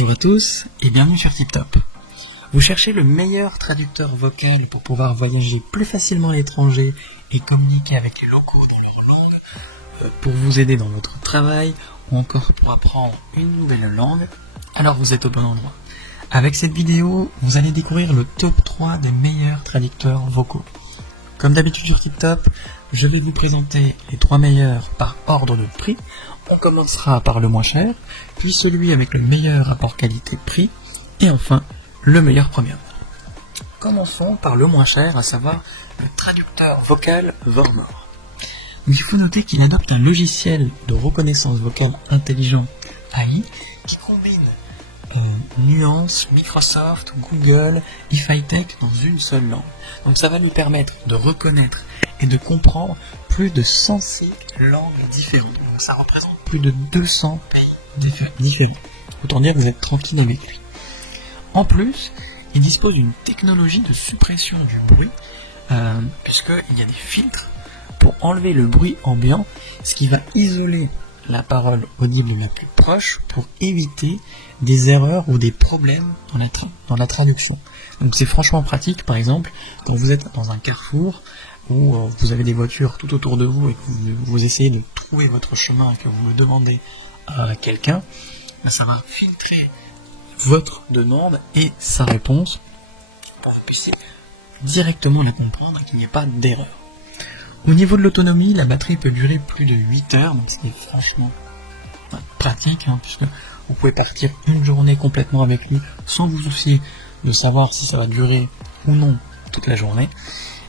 Bonjour à tous et bienvenue sur TipTop. Vous cherchez le meilleur traducteur vocal pour pouvoir voyager plus facilement à l'étranger et communiquer avec les locaux dans leur langue, pour vous aider dans votre travail ou encore pour apprendre une nouvelle langue, alors vous êtes au bon endroit. Avec cette vidéo, vous allez découvrir le top 3 des meilleurs traducteurs vocaux. Comme d'habitude sur TipTop, je vais vous présenter les 3 meilleurs par ordre de prix. On commencera par le moins cher, puis celui avec le meilleur rapport qualité-prix, et enfin le meilleur premium. Commençons par le moins cher, à savoir le traducteur vocal Vormor. Il faut noter qu'il adopte un logiciel de reconnaissance vocale intelligent AI qui combine Nuance, Microsoft, Google, iFlyTech dans une seule langue. Donc ça va lui permettre de reconnaître et de comprendre plus de 106 langues différentes. Donc ça représente plus de 200 pays différents. Autant dire que vous êtes tranquille avec lui. En plus, il dispose d'une technologie de suppression du bruit, puisqu'il y a des filtres pour enlever le bruit ambiant, ce qui va isoler la parole audible la plus proche pour éviter des erreurs ou des problèmes dans la traduction. Donc c'est franchement pratique, par exemple, quand vous êtes dans un carrefour où vous avez des voitures tout autour de vous et que vous essayez de trouver votre chemin et que vous le demandez à quelqu'un, ça va filtrer votre demande et sa réponse pour que vous puissiez directement la comprendre et qu'il n'y ait pas d'erreur. Au niveau de l'autonomie, la batterie peut durer plus de 8 heures, donc c'est franchement pratique, puisque vous pouvez partir une journée complètement avec lui sans vous soucier de savoir si ça va durer ou non toute la journée.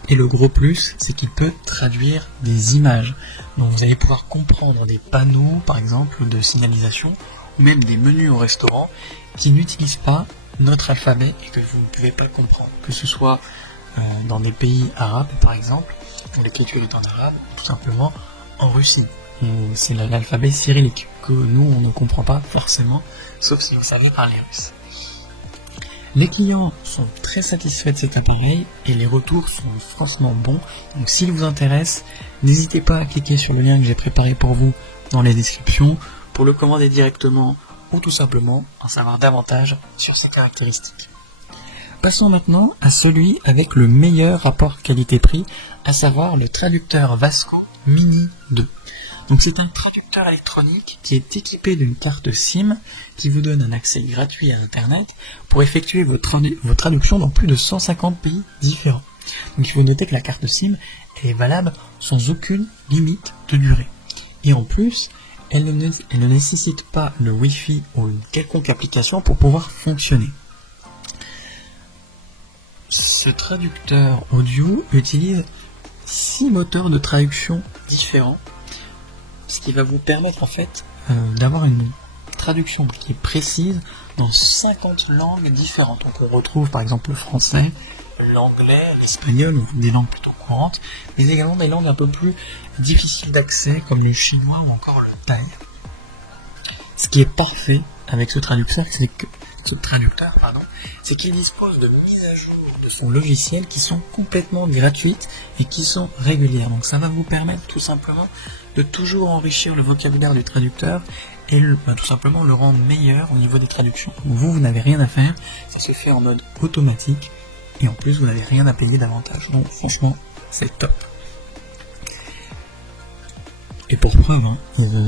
Et le gros plus, c'est qu'il peut traduire des images. Donc vous allez pouvoir comprendre des panneaux, par exemple, de signalisation, ou même des menus au restaurant qui n'utilisent pas notre alphabet et que vous ne pouvez pas comprendre. Que ce soit dans des pays arabes, par exemple, où l'écriture est en arabe, ou tout simplement en Russie, où c'est l'alphabet cyrillique, que nous, on ne comprend pas forcément, sauf si vous savez parler russe. Les clients sont très satisfaits de cet appareil et les retours sont franchement bons. Donc s'il vous intéresse, n'hésitez pas à cliquer sur le lien que j'ai préparé pour vous dans les descriptions pour le commander directement ou tout simplement en savoir davantage sur ses caractéristiques. Passons maintenant à celui avec le meilleur rapport qualité-prix, à savoir le traducteur Vasco Mini 2. Donc c'est un traducteur électronique qui est équipé d'une carte SIM qui vous donne un accès gratuit à Internet pour effectuer vos traductions dans plus de 150 pays différents. Donc il faut noter que la carte SIM est valable sans aucune limite de durée. Et en plus, elle ne nécessite pas le Wi-Fi ou une quelconque application pour pouvoir fonctionner. Ce traducteur audio utilise 6 moteurs de traduction différents, ce qui va vous permettre en fait d'avoir une traduction qui est précise dans 50 langues différentes. Donc on retrouve par exemple le français, l'anglais, l'espagnol, des langues plutôt courantes, mais également des langues un peu plus difficiles d'accès comme le chinois ou encore le thaï. Ce qui est parfait avec ce traducteur, c'est qu'il dispose de mises à jour de son logiciel qui sont complètement gratuites et qui sont régulières. Donc ça va vous permettre tout simplement de toujours enrichir le vocabulaire du traducteur et tout simplement le rendre meilleur au niveau des traductions. Donc vous n'avez rien à faire, ça se fait en mode automatique et en plus vous n'avez rien à payer davantage. Donc franchement, c'est top. Et pour preuve,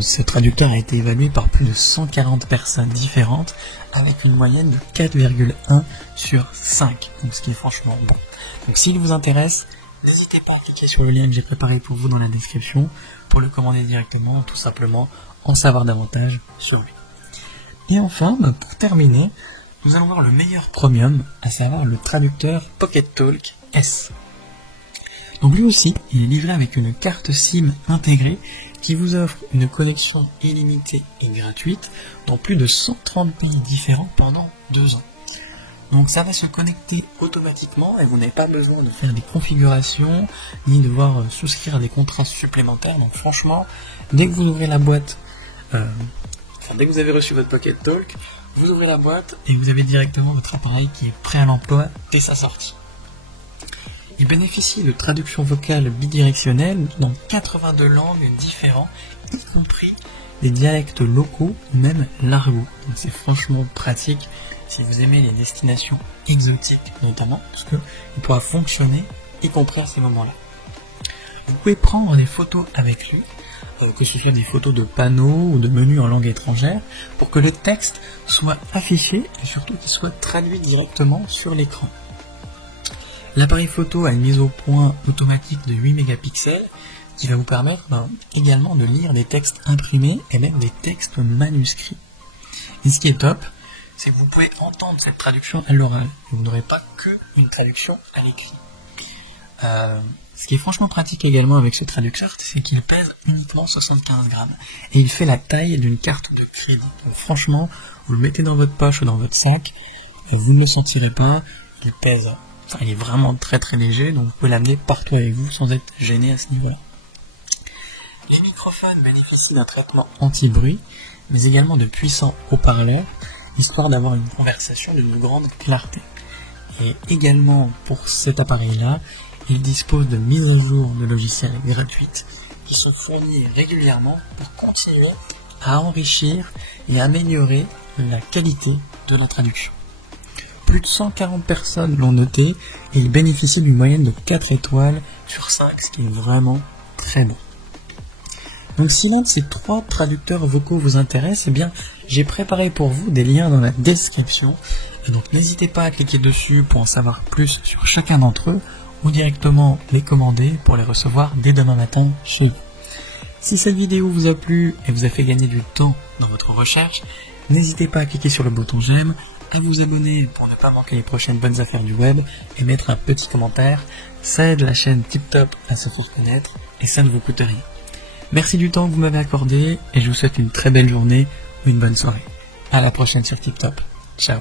ce traducteur a été évalué par plus de 140 personnes différentes avec une moyenne de 4,1 sur 5, donc ce qui est franchement bon. Donc s'il vous intéresse, n'hésitez pas à cliquer sur le lien que j'ai préparé pour vous dans la description pour le commander directement, tout simplement en savoir davantage sur lui. Et enfin, pour terminer, nous allons voir le meilleur premium, à savoir le traducteur PocketTalk S. Donc lui aussi, il est livré avec une carte SIM intégrée qui vous offre une connexion illimitée et gratuite dans plus de 130 pays différents pendant 2 ans. Donc ça va se connecter automatiquement et vous n'avez pas besoin de faire des configurations ni devoir souscrire à des contrats supplémentaires. Donc franchement, dès que vous ouvrez la boîte, dès que vous avez reçu votre PocketTalk, vous ouvrez la boîte et vous avez directement votre appareil qui est prêt à l'emploi dès sa sortie. Il bénéficie de traduction vocale bidirectionnelle dans 82 langues différentes, y compris des dialectes locaux ou même l'argot. Donc c'est franchement pratique si vous aimez les destinations exotiques notamment, parce que il pourra fonctionner y compris à ces moments-là. Vous pouvez prendre des photos avec lui, que ce soit des photos de panneaux ou de menus en langue étrangère, pour que le texte soit affiché et surtout qu'il soit traduit directement sur l'écran. L'appareil photo a une mise au point automatique de 8 mégapixels qui va vous permettre également de lire des textes imprimés et même des textes manuscrits. Et ce qui est top, c'est que vous pouvez entendre cette traduction à l'oral. Vous n'aurez pas qu'une traduction à l'écrit. Ce qui est franchement pratique également avec ce traducteur, c'est qu'il pèse uniquement 75 grammes. Et il fait la taille d'une carte de crédit. Donc franchement, vous le mettez dans votre poche ou dans votre sac, vous ne le sentirez pas, il est vraiment très très léger, donc vous pouvez l'amener partout avec vous sans être gêné à ce niveau-là. Les microphones bénéficient d'un traitement anti-bruit, mais également de puissants haut-parleurs, histoire d'avoir une conversation d'une grande clarté. Et également pour cet appareil-là, il dispose de mises à jour de logiciels gratuites qui sont fournies régulièrement pour continuer à enrichir et améliorer la qualité de la traduction. Plus de 140 personnes l'ont noté et il bénéficie d'une moyenne de 4 étoiles sur 5, ce qui est vraiment très bon. Donc si l'un de ces 3 traducteurs vocaux vous intéresse, eh bien j'ai préparé pour vous des liens dans la description. Et donc n'hésitez pas à cliquer dessus pour en savoir plus sur chacun d'entre eux ou directement les commander pour les recevoir dès demain matin chez vous. Si cette vidéo vous a plu et vous a fait gagner du temps dans votre recherche, n'hésitez pas à cliquer sur le bouton j'aime, à vous abonner pour ne pas manquer les prochaines bonnes affaires du web et mettre un petit commentaire. Ça aide la chaîne TipTop à se faire connaître et ça ne vous coûte rien. Merci du temps que vous m'avez accordé et je vous souhaite une très belle journée ou une bonne soirée. À la prochaine sur TipTop. Ciao.